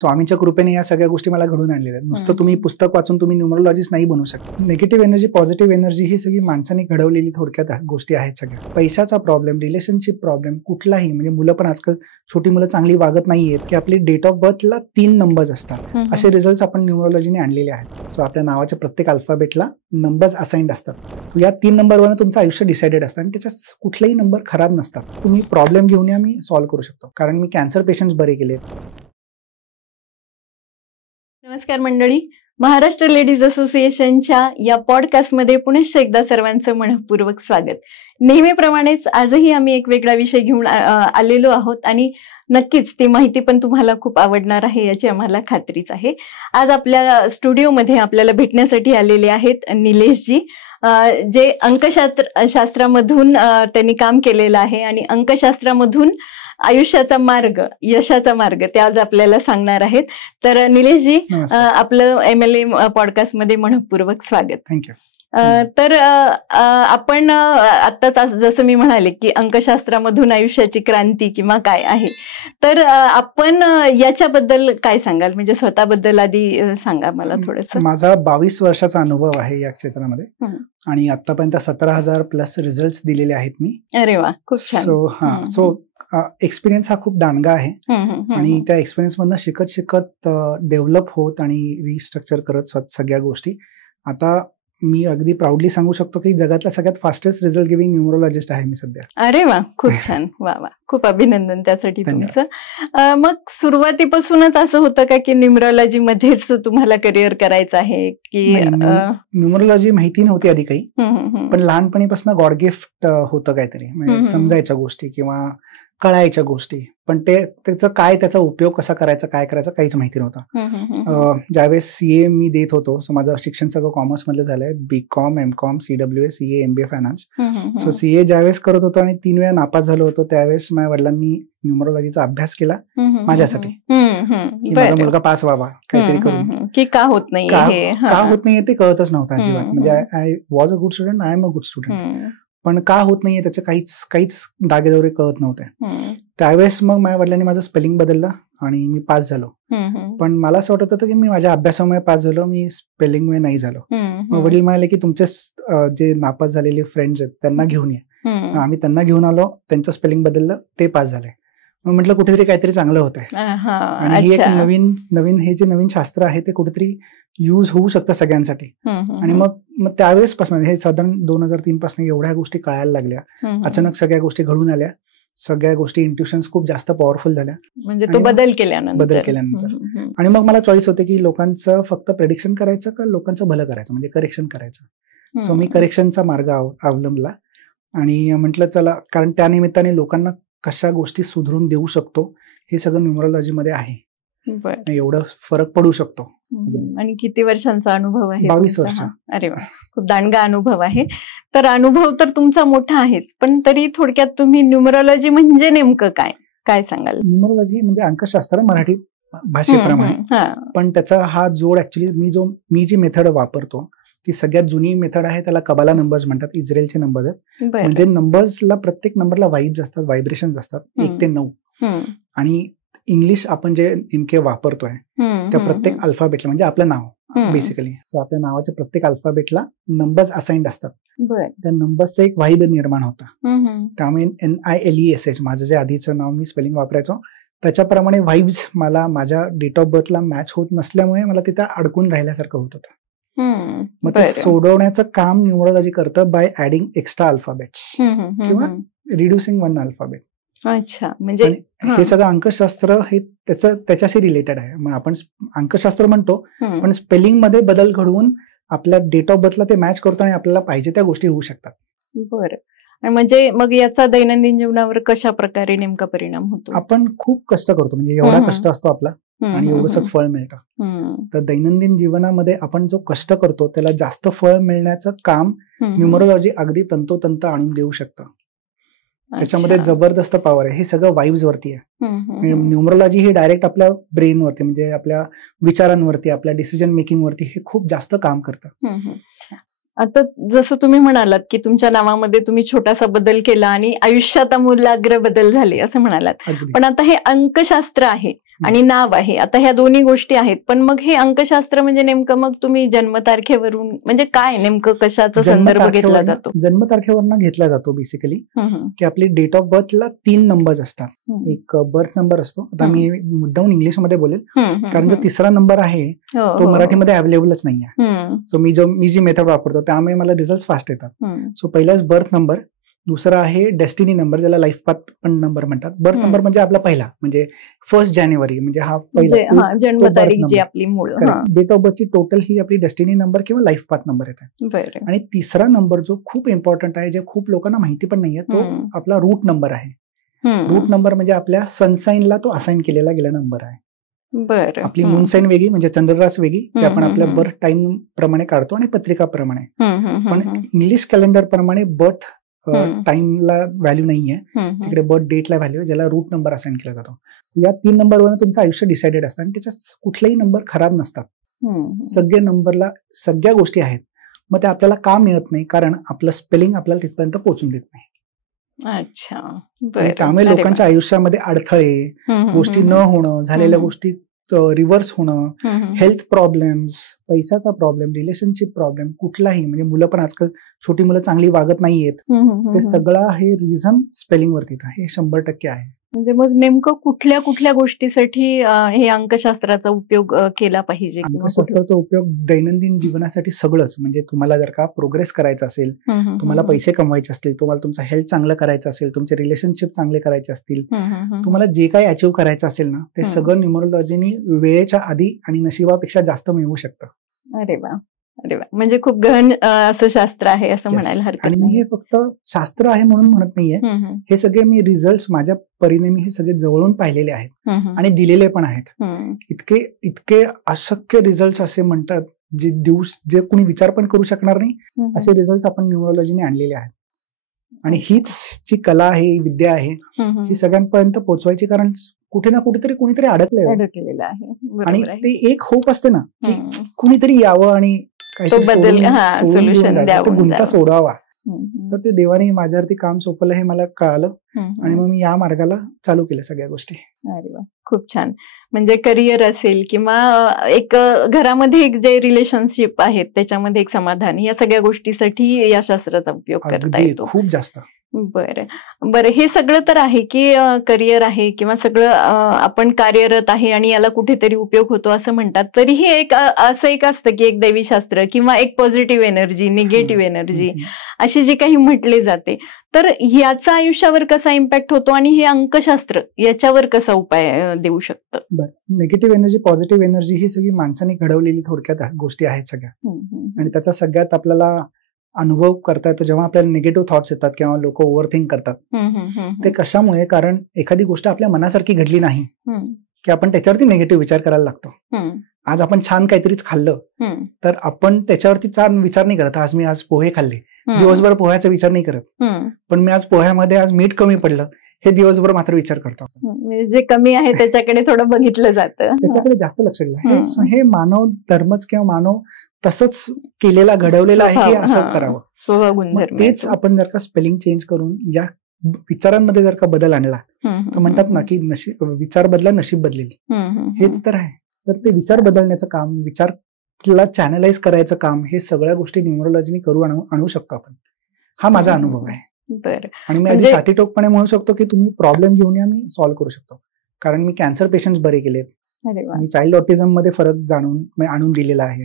स्वामींच्या कृपेने या सगळ्या गोष्टी मला घडून आणलेल्या आहेत. नुसतं तुम्ही पुस्तक वाचून तुम्ही न्यूमरोलॉजिस्ट नाही बनू शकत. निगेटिव्ह एनर्जी, पॉझिटिव्ह एनर्जी ही सगळी माणसाने घडवलेली थोडक्यात गोष्टी आहेत सगळ्या. पैशाचा प्रॉब्लेम, रिलेशनशिप प्रॉब्लेम, कुठलाही म्हणजे मुलं पण आजकाल छोटी मुलं चांगली वागत नाहीयेत की आपली डेट ऑफ बर्थला 3 नंबर्स असतात. असे रिझल्ट आपण न्यूमरोलॉजीने आणलेले आहेत. सो आपल्या नावाच्या प्रत्येक अल्फाबेटला नंबर्स असाइन्ड असतात. या 3 नंबरवरून तुमचं आयुष्य डिसाइडेड असतं आणि त्याच्यात कुठलेही नंबर खराब नसतात. तुम्ही प्रॉब्लेम घेऊन या, मी सॉल्व्ह करू शकतो, कारण मी कॅन्सर पेशंट्स बरे केले. नमस्कार मंडळी, महाराष्ट्र लेडीज असोसिएशनच्या या पॉडकास्टमध्ये पुनश्च एकदा सर्वांचं मनःपूर्वक स्वागत. नेहमीप्रमाणेच आजही आम्ही एक वेगळा विषय घेऊन आलेलो आहोत आणि नक्कीच ती माहिती पण तुम्हाला खूप आवडणार आहे याची आम्हाला खात्रीच आहे. आज आपल्या स्टुडिओमध्ये आपल्याला भेटण्यासाठी आलेले आहेत निलेशजी, जे अंकशास्त्रामधून त्यांनी काम केलेलं आहे आणि अंकशास्त्रामधून आयुष्याचा मार्ग, यशाचा मार्ग ते आज आपल्याला सांगणार आहेत. तर निलेशजी, आपलं MLA पॉडकास्टमध्ये मनःपूर्वक स्वागत. थँक्यू. तर आपण आत्ताच जसं मी म्हणाले की अंकशास्त्रामधून आयुष्याची क्रांती किंवा काय आहे, तर आपण याच्याबद्दल काय सांगाल? म्हणजे स्वतःबद्दल आधी सांगा मला थोडंसं. माझा 22 वर्षाचा अनुभव आहे या क्षेत्रामध्ये आणि आतापर्यंत 17,000 प्लस रिझल्ट दिलेले आहेत मी. अरे वा, खूप छान. सो एक्सपिरियन्स हा खूप दांडगा आहे आणि त्या एक्सपिरियन्स मधनं शिकत डेव्हलप होत आणि रिस्ट्रक्चर करत सगळ्या गोष्टी. आता मी अगदी प्राऊडली सांगू शकतो की जगातला सगळ्यात फास्टेस्ट रिझल्ट गिव्हिंग न्यूमरोलॉजिस्ट आहे मी सध्या. अरे वा, खूप छान. वा, खूप अभिनंदन त्यासाठी तुमचं. मग सुरुवातीपासूनच असं होतं का की न्यूमरोलॉजी मध्येच तुम्हाला करिअर करायचं आहे की? न्यूमरोलॉजी माहिती नव्हती आधी काही, पण लहानपणीपासून गॉड गिफ्ट होतं काहीतरी, म्हणजे समजायच्या गोष्टी किंवा कळायच्या गोष्टी, पण त्याचा काय, त्याचा उपयोग कसा करायचा, काय करायचं काहीच माहिती नव्हतं. ज्यावेळेस CA मी देत होतो, सो माझं शिक्षण सगळं कॉमर्स मधलं झालंय, BCom, MCom, CWA, CA, MBA finance. So CA ज्यावेळेस करत होतो आणि 3 वेळा नापास झालो होतो, त्यावेळेस माझ्या वडिलांनी न्यूमरोलॉजीचा अभ्यास केला माझ्यासाठी की माझा मुलगा पास व्हावा काहीतरी करून. की का होत नाही, का होत नाहीये ते कळतच नव्हतं अजिबात. म्हणजे I was a good student, I am a good student, पण का होत नाहीये त्याचे काहीच दागेदोरे कळत नव्हते. त्यावेळेस मग माझ्या वडिलांनी माझं स्पेलिंग बदललं आणि मी पास झालो. पण मला असं वाटत होतं की मी माझ्या अभ्यासामुळे पास झालो, मी स्पेलिंगमुळे नाही झालो. मग वडील म्हणाले की तुमचे जे नापास झालेले फ्रेंड्स आहेत त्यांना घेऊन ये. आम्ही त्यांना घेऊन आलो, त्यांचं स्पेलिंग बदललं, ते पास झाले. मग म्हटलं कुठेतरी काहीतरी चांगलं होतंय आणि ही एक नवीन हे जे नवीन शास्त्र आहे ते कुठेतरी यूज होऊ शकतं सगळ्यांसाठी. आणि मग त्यावेळेसपासून हे साधारण 2003 पासून एवढ्या गोष्टी कळायला लागल्या, अचानक सगळ्या गोष्टी घडून आल्या, सगळ्या गोष्टी इंट्युशन्स खूप जास्त पॉवरफुल झाल्या. म्हणजे तो बदल केल्यानंतर आणि मग मला चॉईस होते की लोकांचं फक्त प्रेडिक्शन करायचं का लोकांचं भलं करायचं, म्हणजे करेक्शन करायचं. सो मी करेक्शनचा मार्ग अवलंबला आणि म्हटलं चला, कारण त्या निमित्ताने लोकांना कशा गोष्टी सुधरून देऊ शकतो हे सगळं न्यूमरोलॉजी मध्ये आहे, एवढं फरक पडू शकतो. आणि किती वर्षांचा अनुभव आहे? 22 वर्ष. अरे वा, खूप दांडगा अनुभव आहे. तर अनुभव तर तुमचा मोठा आहेच, पण तरी थोडक्यात तुम्ही न्यूमरोलॉजी म्हणजे नेमकं काय सांगाल? न्यूमरोलॉजी म्हणजे अंकशास्त्र मराठी भाषेप्रमाणे, पण त्याचा हा जोड ऍक्च्युली मी जी मेथड वापरतो ती सगळ्यात जुनी मेथड आहे, त्याला कबाला नंबर्स म्हणतात, इस्रायलचे नंबर्स आहेत. म्हणजे नंबर्सला, प्रत्येक नंबरला वाईब्स असतात, व्हायब्रेशन्स असतात 1 ते 9. आणि इंग्लिश आपण जे नेमके वापरतोय त्या प्रत्येक अल्फाबेटला, म्हणजे आपलं नाव बेसिकली, आपल्या नावाच्या प्रत्येक अल्फाबेटला नंबर्स असाइन्ड असतात. त्या नंबर्सचं एक वाईब निर्माण होतं. त्यामुळे NILESH माझं जे आधीचं नाव मी स्पेलिंग वापरायचो त्याच्याप्रमाणे वाईब्स मला माझ्या डेट ऑफ बर्थला मॅच होत नसल्यामुळे मला तिथे अडकून राहिल्यासारखं होत होतं. मग ते सोडवण्याचं काम न्यूमरोलॉजी करतं बाय ऍडिंग एक्स्ट्रा अल्फाबेट्स किंवा रिड्युसिंग 1 अल्फाबेट. अच्छा, म्हणजे हे सगळं अंकशास्त्र हे त्याच्याशी रिलेटेड आहे. मग आपण अंकशास्त्र म्हणतो, पण स्पेलिंग मध्ये बदल घडवून आपल्या डेट ऑफ बर्थला ते मॅच करतो आणि आपल्याला पाहिजे त्या गोष्टी होऊ शकतात. बरं. म्हणजे मग याचा दैनंदिन जीवनावर कशा प्रकारे नेमका परिणाम होतो? आपण खूप कष्ट करतो, म्हणजे एवढा कष्ट असतो आपला आणि एवढंच फळ मिळतं. तर दैनंदिन जीवनामध्ये आपण जो कष्ट करतो त्याला जास्त फळ मिळण्याचं काम न्यूमरोलॉजी अगदी तंतोतंत आणून देऊ शकतं. त्याच्यामध्ये जबरदस्त पॉवर आहे. हे सगळं वाईब्स वरती आहे. न्यूमरोलॉजी ही डायरेक्ट आपल्या ब्रेनवरती, म्हणजे आपल्या विचारांवरती, आपल्या डिसिजन मेकिंग वरती हे खूप जास्त काम करतं. आता जसं तुम्ही म्हणालात की तुमच्या नावामध्ये तुम्ही छोटासा बदल केला आणि आयुष्यात आमूलाग्र बदल झाले असं म्हणालात, पण आता हे अंकशास्त्र आहे, आणि नाव आहे, आता ह्या दोन्ही गोष्टी आहेत. पण मग हे अंकशास्त्र म्हणजे नेमकं मग तुम्ही जन्मतारखेवरून म्हणजे काय नेमकं कशाचा संदर्भ घेतला जातो? जन्मतारखेवरून घेतला जातो बेसिकली, की आपली डेट ऑफ बर्थला 3 नंबर्स असतात. एक बर्थ नंबर असतो, आता मी मुद्दाम इंग्लिशमध्ये बोलेल कारण जो तिसरा नंबर आहे तो मराठीमध्ये अवेलेबलच नाहीये. सो मी जी मेथड वापरतो त्यामुळे मला रिझल्ट फास्ट येतात. सो पहिलाच बर्थ नंबर, दुसरा आहे डेस्टिनी नंबर, ज्याला लाईफ पाथ पण नंबर म्हणतात. बर्थ नंबर म्हणजे आपला पहिला, म्हणजे 1 जानेवारी म्हणजे हा पहिला जन्मतारीख जी आपली मूळ. डेट ऑफ बर्थची टोटल ही आपली डेस्टिनी नंबर किंवा लाईफ पाथ नंबर येते. आणि तिसरा नंबर जो खूप इम्पॉर्टंट आहे, जे खूप लोकांना माहिती पण नाहीये, तो आपला रूट नंबर आहे. रूट नंबर म्हणजे आपल्या सनसाईनला तो असाइन केलेला गेला नंबर आहे. आपली मून साईन वेगळी म्हणजे चंद्ररास वेगळी, जे आपण आपल्या बर्थ टाइम प्रमाणे काढतो आणि पत्रिकाप्रमाणे. पण इंग्लिश कॅलेंडर प्रमाणे बर्थ टाइमला व्हॅल्यू नाहीये, तिकडे बर्थ डेटला व्हॅल्यू आहे, ज्याला रूट नंबर असाइन केला जातो. या 3 नंबरवर तुमचं आयुष्य डिसाइडेड असतं आणि त्याच्यात कुठलेही नंबर खराब नसतात. सगळे नंबरला सगळ्या गोष्टी आहेत. मग ते आपल्याला का मिळत नाही? कारण आपलं स्पेलिंग आपल्याला तिथपर्यंत पोहोचून देत नाही. अच्छा, त्यामुळे लोकांच्या आयुष्यामध्ये अडथळे, गोष्टी न होणं, झालेल्या गोष्टी रिव्हर्स होणं, हेल्थ प्रॉब्लेम्स, पैशाचा प्रॉब्लेम, रिलेशनशिप प्रॉब्लेम, कुठलाही, म्हणजे मुलं पण आजकाल छोटी मुलं चांगली वागत नाहीयेत, ते सगळं हे रिझन स्पेलिंग वरती हे 100% आहे. म्हणजे मग नेमकं कुठल्या कुठल्या गोष्टीसाठी हे अंकशास्त्राचा उपयोग केला पाहिजे? अंकशास्त्राचा उपयोग दैनंदिन जीवनासाठी सगळंच, म्हणजे तुम्हाला जर का प्रोग्रेस करायचा असेल, तुम्हाला पैसे कमवायचे असतील, तुम्हाला तुमचं हेल्थ चांगलं करायचं असेल, तुमचे रिलेशनशिप चांगले करायचे असतील, तुम्हाला जे काही अचीव्ह करायचं असेल ना, ते सगळं न्यूमरोलॉजीनी वेळेच्या आधी आणि नशिबापेक्षा जास्त मिळवू शकतं. अरे वा, अरे वा, म्हणजे खूप गहन असं शास्त्र आहे असं म्हणायला हरकत नाही. आणि हे फक्त शास्त्र आहे म्हणून म्हणत नाहीये, हे सगळे मी रिझल्ट माझ्या परीने मी हे सगळे जवळून पाहिलेले आहेत आणि दिलेले पण आहेत. इतके अशक्य रिझल्ट असे म्हणतात, जे कुणी विचार पण करू शकणार नाही, असे रिझल्ट आपण न्यूमरोलॉजीने आणलेले आहेत. आणि हीच जी कला आहे, विद्या आहे, ही सगळ्यांपर्यंत पोहोचवायची, कारण कुठे ना कुठेतरी कुणीतरी अडकलेलं आहे. आणि ते एक होप असते ना, की कुणीतरी यावं आणि सोल्युशन गुंता सोडवावा. तर ते देवाने माझ्यावरती काम सोपवलं हे मला कळालं आणि मग मी या मार्गाला चालू केलं सगळ्या गोष्टी. अरे वा, खूप छान. म्हणजे करिअर असेल किंवा एक घरामध्ये जे रिलेशनशिप आहेत त्याच्यामध्ये एक समाधान, या सगळ्या गोष्टीसाठी या शास्त्राचा उपयोग करता येतो. खूप जास्त. बरं, हे सगळं तर आहे की करिअर आहे किंवा सगळं आपण कार्यरत आहे आणि याला कुठेतरी उपयोग होतो असं म्हणतात. तरीही एक असं एक असतं की एक दैवीशास्त्र किंवा एक पॉझिटिव्ह एनर्जी, निगेटिव्ह एनर्जी अशी जी काही म्हटली जाते, तर याचा आयुष्यावर कसा इम्पॅक्ट होतो आणि हे अंकशास्त्र याच्यावर कसा उपाय देऊ शकतं? बरं, निगेटिव्ह एनर्जी, पॉझिटिव्ह एनर्जी ही सगळी माणसाने घडवलेली थोडक्यात गोष्टी आहेत सगळ्या. आणि त्याचा सगळ्यात आपल्याला अनुभव करता येतो जेव्हा आपल्याला निगेटिव्ह थॉट्स येतात किंवा लोक ओव्हरथिंक करतात. ते कशामुळे? कारण एखादी गोष्ट आपल्या मनासारखी घडली नाही की आपण त्याच्यावरती निगेटिव्ह विचार करायला लागतो. आज आपण छान काहीतरीच खाल्लं तर आपण त्याच्यावरती छान विचार नाही करत. आज पोहे खाल्ले, दिवसभर पोह्याचा विचार नाही करत, पण मी आज पोह्यामध्ये आज मीठ कमी पडलं हे दिवसभर मात्र विचार करतो. जे कमी आहे त्याच्याकडे थोडं बघितलं जातं, त्याच्याकडे जास्त लक्ष दिलं. हे मानव धर्मच किंवा मानव तसंच केलेला घडवलेला आहे की असं करावं. तेच आपण जर का स्पेलिंग चेंज करून या विचारांमध्ये जर का बदल आणला तर म्हणतात ना की विचार बदला नशीब बदलेल, हेच तर आहे. तर ते विचार बदलण्याचं काम, विचारला चॅनलाइज करायचं काम, हे सगळ्या गोष्टी न्यूमरोलॉजीने करून आणू शकतो आपण. हा माझा अनुभव आहे. आणि मी अगदी छातीटोकपणे म्हणू शकतो की तुम्ही प्रॉब्लेम घेऊन या, मी सॉल्व्ह करू शकतो. कारण मी कॅन्सर पेशंट बरे केलेत, मी चाइल्ड ऑटिझम मध्ये फरक आणून दिलेला आहे.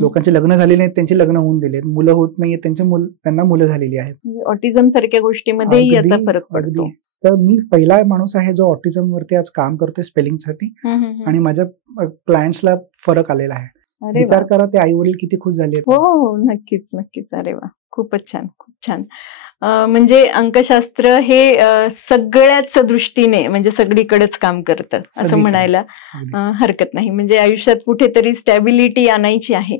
लोकांचे लग्न झालेले आहेत त्यांची लग्न होऊन दिलेत, मुलं होत नाहीये त्यांना मुलं झालेली आहेत. ऑटिझम सारख्या गोष्टीमध्ये याचा फरक पडतो. तर मी पहिला माणूस आहे जो ऑटिझम वरती आज काम करतोय स्पेलिंगसाठी, आणि माझ्या क्लायंट्सला फरक आलेला आहे. विचार करा ते आई वडील किती खुश झाले. हो, नक्कीच नक्कीच. अरे वा, खूपच छान, खूप छान. म्हणजे अंकशास्त्र हे सगळ्याच दृष्टीने म्हणजे सगळीकडेच काम करतं असं म्हणायला हरकत नाही. म्हणजे आयुष्यात कुठेतरी स्टॅबिलिटी आणायची आहे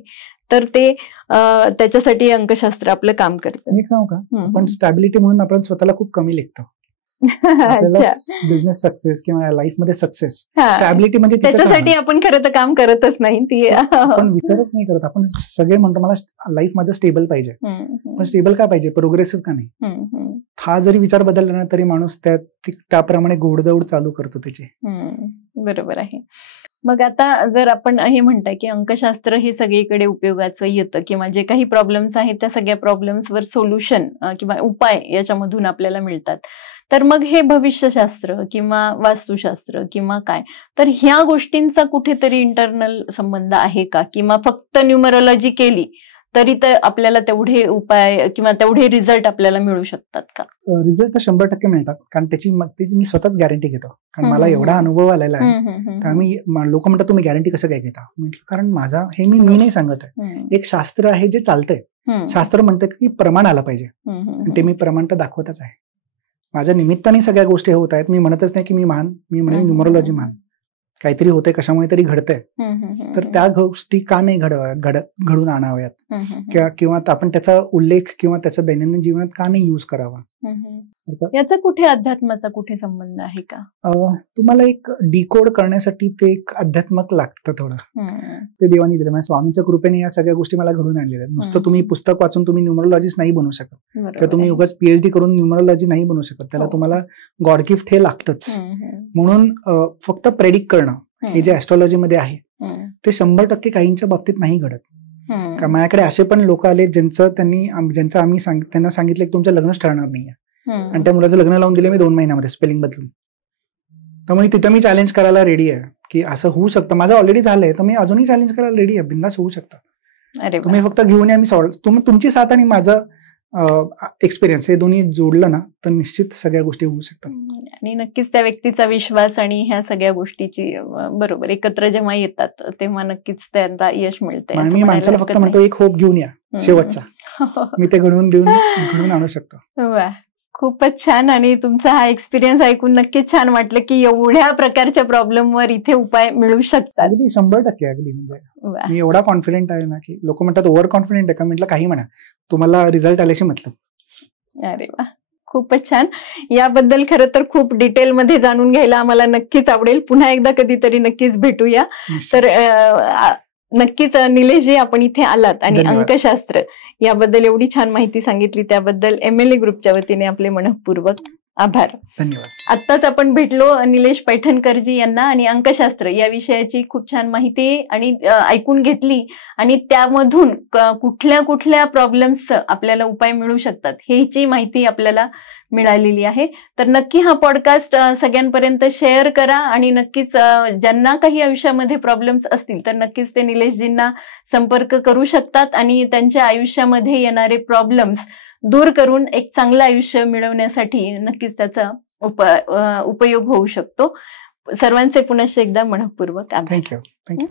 तर ते त्याच्यासाठी अंकशास्त्र आपलं काम करतं. एक सांगू का, आपण स्टॅबिलिटी म्हणून आपण स्वतःला खूप कमी लेखतो. बिझनेस सक्सेस किंवा लाईफ मध्ये सक्सेस स्टॅबिलिटी म्हणजे त्याच्यासाठी आपण खरं तर काम करतच नाही, ती आपण विचारच नाही करत. आपण सगळे म्हणतो मला लाईफ माझं स्टेबल पाहिजे, पण स्टेबल का पाहिजे, प्रोग्रेसिव्ह का नाही. हा जरी विचार बदलला ना तरी माणूस त्याप्रमाणे घोडदौड चालू करतो त्याची. बरोबर आहे. मग आता जर आपण हे म्हणताय की अंकशास्त्र हे सगळीकडे उपयोगाचं येतं किंवा जे काही प्रॉब्लेम्स आहेत त्या सगळ्या प्रॉब्लेम्सवर सोल्युशन किंवा उपाय याच्यामधून आपल्याला मिळतात, तर मग हे भविष्यशास्त्र किंवा वास्तुशास्त्र किंवा काय, तर ह्या गोष्टींचा कुठेतरी इंटरनल संबंध आहे का, किंवा फक्त न्यूमरोलॉजी केली तरी तर आपल्याला तेवढे उपाय किंवा तेवढे रिझल्ट आपल्याला मिळू शकतात का? रिझल्ट तर 100% मिळतात, कारण त्याची मी स्वतःच गॅरंटी घेतो, कारण मला एवढा अनुभव आलेला आहे. आम्ही लोक म्हणतात तुम्ही गॅरंटी कसं काय घेता, म्हटलं कारण माझा हे मी नाही सांगत आहे, एक शास्त्र आहे जे चालतंय. शास्त्र म्हणतं की प्रमाण आलं पाहिजे, ते मी प्रमाण तर दाखवतच आहे. माझ्या निमित्ताने सगळ्या गोष्टी होत आहेत. मी म्हणतच नाही की मी महान, मी म्हणेन न्यूमरोलॉजी महान, काहीतरी होतंय, कशामुळे तरी घडतंय, तर त्या गोष्टी का नाही घडून आणाव्यात, किंवा आपण त्याचा उल्लेख किंवा त्याचा दैनंदिन जीवनात का नाही युज करावा. याचा कुठे अध्यात्माचा कुठे संबंध आहे का? तुम्हाला एक डिकोड करण्यासाठी ते एक अध्यात्मक लागतं थोडं, ते देवानी दिलं. म्हणजे स्वामीच्या कृपेने या सगळ्या गोष्टी मला घडून आणलेल्या आहेत. नुसतं तुम्ही पुस्तक वाचून तुम्ही न्यूमरोलॉजिस्ट नाही बनू शकत, किंवा तुम्ही उगाच PhD करून न्यूमरोलॉजी नाही बनू शकत. त्याला तुम्हाला गॉड गिफ्ट हे लागतंच. म्हणून फक्त प्रेडिक्ट करणं हे जे ऍस्ट्रॉलॉजीमध्ये आहे ते 100% काहींच्या बाबतीत नाही घडत. माझ्याकडे असे पण लोक आले ज्यांचं आम्ही त्यांना सांगितलं की तुमचं लग्नच ठरणार नाहीये, आणि त्या मुलाचं लग्न लावून दिले मी 2 महिन्यामध्ये स्पेलिंग बदलून. त्यामुळे तिथं मी चॅलेंज करायला रेडी आहे की असं होऊ शकतं. माझं ऑलरेडी झालंय, तर मी अजूनही चॅलेंज करायला रेडी आहे. बिंदास होऊ शकतं. तुम्ही फक्त घेऊन या, मी तुमची साथ आणि माझं एक्सपिरियन्स हे दोन्ही जोडलं ना तर निश्चित सगळ्या गोष्टी होऊ शकतात. आणि नक्कीच त्या व्यक्तीचा विश्वास आणि ह्या सगळ्या गोष्टीची बरोबर एकत्र जेव्हा येतात तेव्हा नक्कीच त्यांना यश मिळते. मी माणसाला फक्त म्हणतो एक होप घेऊन या शेवटचा, मी ते घडवून आणू शकतो. वा, खूपच छान. आणि तुमचा हा एक्सपिरियन्स ऐकून नक्कीच छान वाटलं की एवढ्या प्रकारच्या प्रॉब्लेमवर इथे उपाय मिळू शकतात. अगदी 100% अगदी. म्हणजे मी एवढा कॉन्फिडेंट आहे ना की लोक म्हणतात ओव्हर कॉन्फिडेंट आहे का, म्हटलं काही म्हणा, तुम्हाला रिझल्ट आल्याशी मतलब. अरे वा, खूपच छान. याबद्दल खरं तर खूप डिटेलमध्ये जाणून घ्यायला आम्हाला नक्कीच आवडेल. पुन्हा एकदा कधीतरी नक्कीच भेटूया. तर नक्कीच निलेशजी आपण इथे आलात आणि अंकशास्त्र याबद्दल एवढी छान माहिती सांगितली त्याबद्दल MLA ग्रुपच्या वतीने आपले मनःपूर्वक आभार. धन्यवाद. आत्ताच आपण भेटलो निलेश पैठणकरजी यांना आणि अंकशास्त्र या विषयाची खूप छान माहिती आणि ऐकून घेतली, आणि त्यामधून कुठल्या कुठल्या प्रॉब्लेम्स आपल्याला उपाय मिळू शकतात ह्याची माहिती आपल्याला मिळालेली आहे. तर नक्की हा पॉडकास्ट सगळ्यांपर्यंत शेअर करा, आणि नक्कीच ज्यांना काही आयुष्यामध्ये प्रॉब्लेम्स असतील तर नक्कीच ते निलेशजींना संपर्क करू शकतात आणि त्यांच्या आयुष्यामध्ये येणारे प्रॉब्लेम्स दूर करून एक चांगलं आयुष्य मिळवण्यासाठी नक्कीच त्याचा उपयोग होऊ शकतो. सर्वांचे पुनश्च एकदा मनःपूर्वक आभार. थँक्यू.